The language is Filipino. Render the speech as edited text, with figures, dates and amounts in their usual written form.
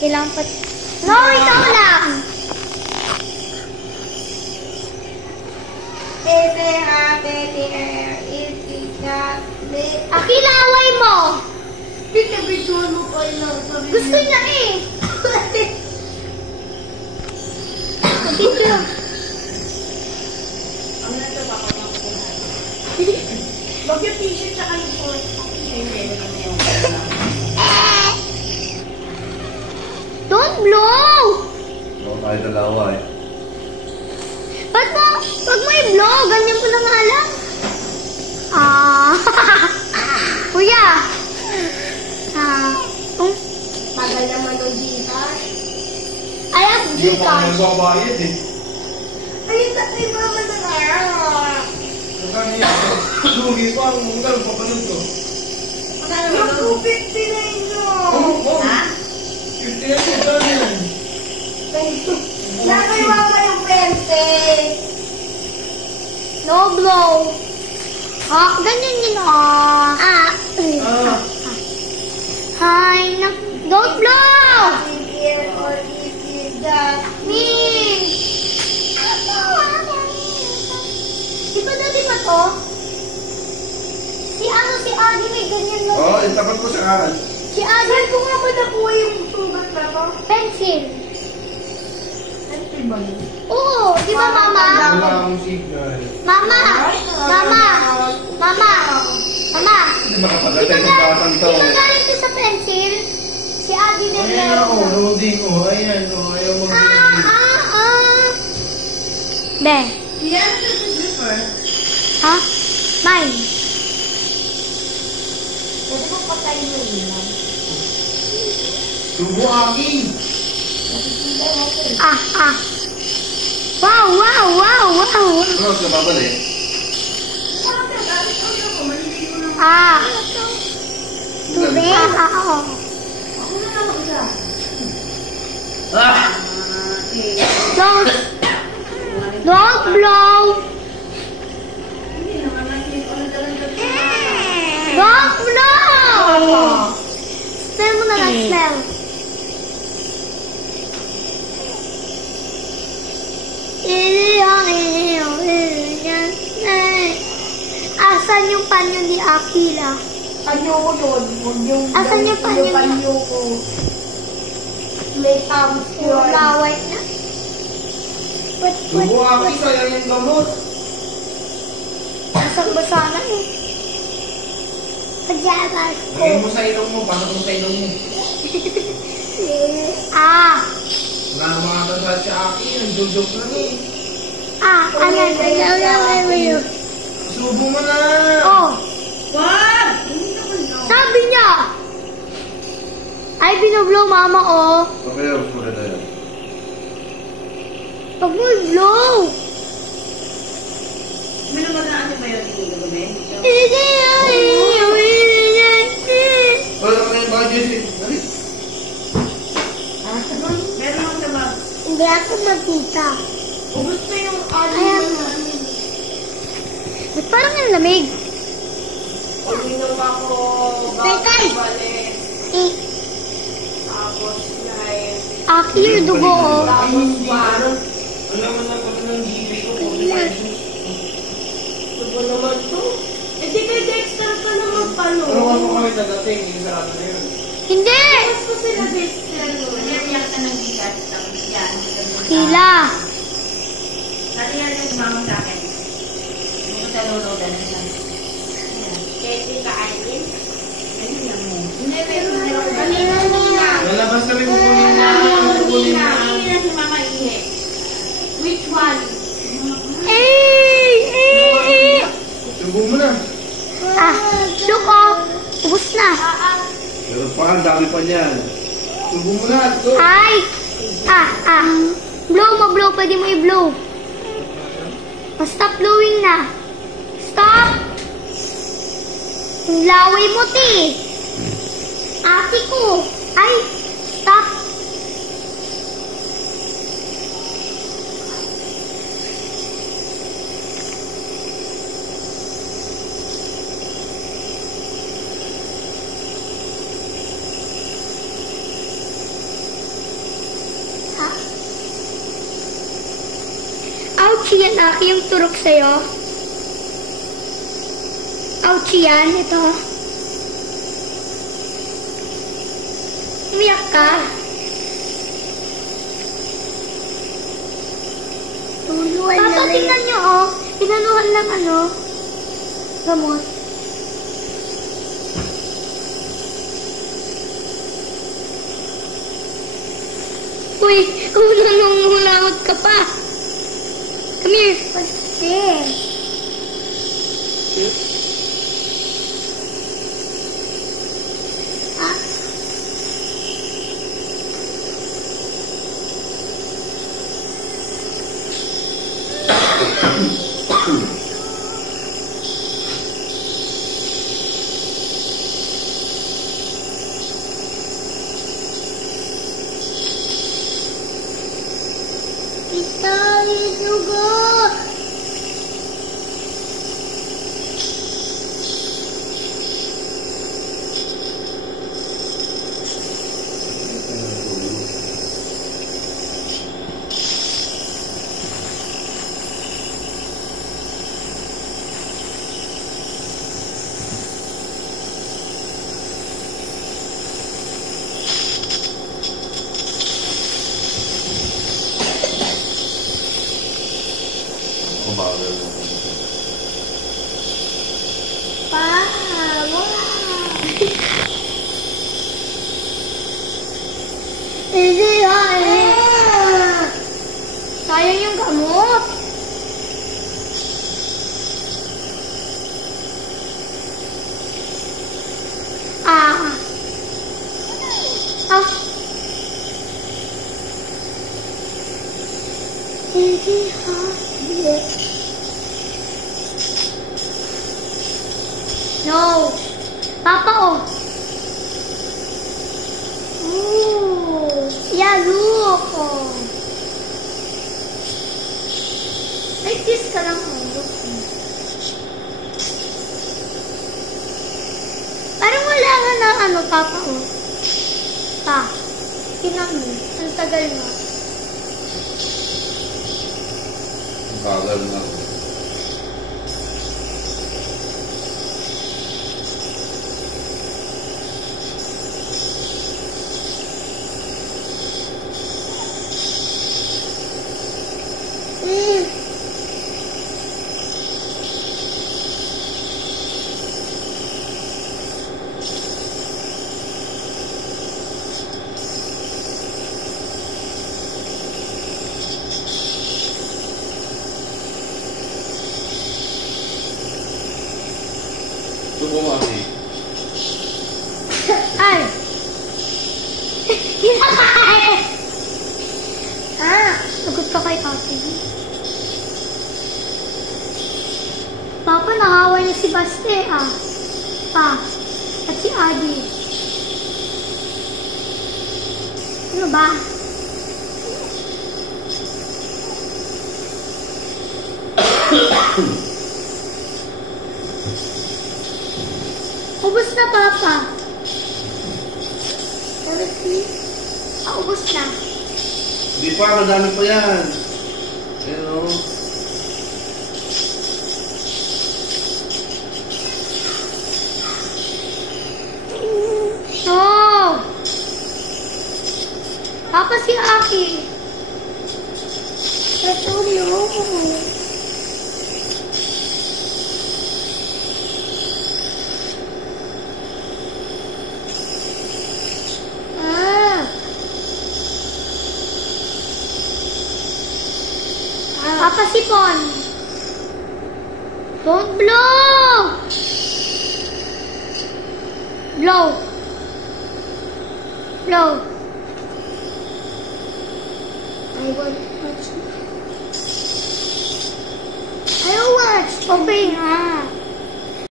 Kailangan pa... No, ikaw lang! Akila, away mo! Gusto niya eh! Pag-video. Wag yung t-shirt sa kayo po. Don't blow! Oo, tayo dalawa eh. Ba't mo? Wag mo i-blow. Ganyan ko na nga lang. Kuya. Tagal naman ng Gcash. I have Hindi ko pa Gcash. magbabayad eh. Ayun na kay mama na kaya. Kaya lugi pa ang munggal papanood ko. Yung 259 no. Ha? 50 yan ito yan. Nakay mama yung 20. No blow. Ganyan din Hi, don't blow! Min! Di ba dati pa to? Si Adi may ganyan na. Oo, itapat ko sa kanan. Si Adi, Saan ko nga ba nakuha yung sugat na to? pencil. Pencil ba yun? Oo, di ba mama? Wala akong signal. Mama! Hindi makapagatan ng batang to. Di ba galing ko sa pencil? Si Adi na Ayan ako, loading ko. Ayan, ayaw mo. Be. Yan, slipper. Ha? Mine. Pwede ko patay mo yun. Subo aking. Wow. Ano, sa babalik? Tubig. Oo. Don't blow. Don't blow. Smell mo na lang, smell. Asan yung panyo ni Akila? Panyo ko yun. Huwag yung... Asan yung panyo niya? panyo ko. May thumbs yun. Laway na. Subo aking, sayang yung gamot. Basang-basa na eh. Pajamas ko. Lagay mo sa ilong mo, pasok mo sa ilong mo. Ano Nakakasal si Aki, nagdudok lang eh. Ano? Subo mo na! Oh, Wag! Hindi naman no. sabi niya. Ay, binoblow mama, oh. Okay, sumunod na yan. Pag mo i-blow. May naman na ano ba yun? Hindi ko ba Wala ka na yung budget eh. Dali. Meron akong sabag. Hindi ako magkita. Ubus ko yung Ayan. na ano. Ba't parang ang lamig? Pag ginawa ko, Tay! balik. Tapos, like, Aki yung dugo, oh. tapos parang, Alam mo na kung anong gibig ko. tubo naman to. Eh, di kay Dexter pa naman palo. Pero ako kami nagating, yung sarado na yun. Hindi! Tapos ko sila Dexter. Nariyak ka ng bigat. Tapos yan. Akila. Nariyak yung mama sa akin. Hindi ko sa luludan nila. Kasi ka-aitin. Ayun lang mo. Hindi, meron. Kanina muna. Lalabas kami kukunin na. Kukunin na. Kanina si mama ihe. Which one? Subo mo na. Look, oh. Ubus na. Pero pa, ang dami pa niyan. Subo mo na. Go. Ay! Blow mo, blow. Pwede mo i-blow. Stop blowing na. Stop! Laway mo, ti. Ate ko. Ay! Stop! Ouchie yan, Aki, yung turok sa'yo. Ouchie yan, ito. Umiyak ka. Tuluan Papa, na rin. tingnan nyo, oh. Pinanuhan lang, gamot. Uy, nangungulangot ka pa. Come here. What's this? Ah, ito yung dugo. Umagal mo. Pa, wow. Hindi ha. Sayang yung gamot. Ah. Ah. Hindi ha. No. Papa, oh. Ooh. Yeah, look, oh. Like this ka lang, oh. Look. Parang wala nga na, Papa, oh. Pa. Tingnan mo. Ang tagal mo. Umagal na. Tubo mo kasi. Ay! Sagot ka kay Ate. Papa, nakawa niya si Baste, ah. Pa. At si Adi. Ano ba? Ubus na, Papa. Ubus na. Di pa, madami pa yan. Ayan o. No! Papa, si Aki. Patuloy. Papa, sipon. Don't blow! Blow. Blow. I want to watch. Ayaw watch. Okay nga.